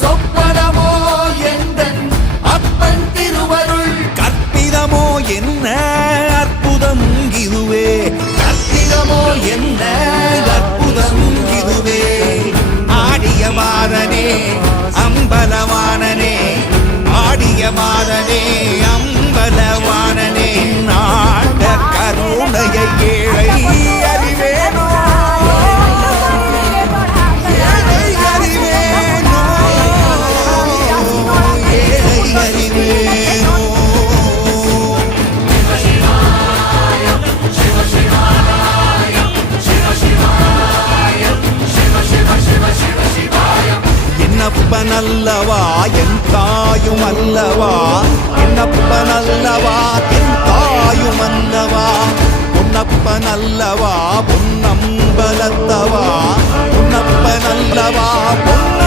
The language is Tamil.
சொப்பனமோ எந்தன் அப்பன் திருவருள் கற்பிதமோ என்ன அற்புதம் இதுவே கற்பிதமோ என்ன அற்புதம் இதுவே ஆடிய மாதனே அம்பலவானனே ஆடிய மாதனே அம்பலவானனே நாட கருணையை ஏழை அறிவேனோ ஏழை அறிவேனோ ஏழை அறிவேனோ என்னப்பனல்லவா என் தாயும் அல்லவா என்னப்பனல்லவா என் தாயும் அல்லவா பொன்னப்பனல்லவா பொன்னம்பலத்தவா பொன்னப்பனல்லவா பொன்ன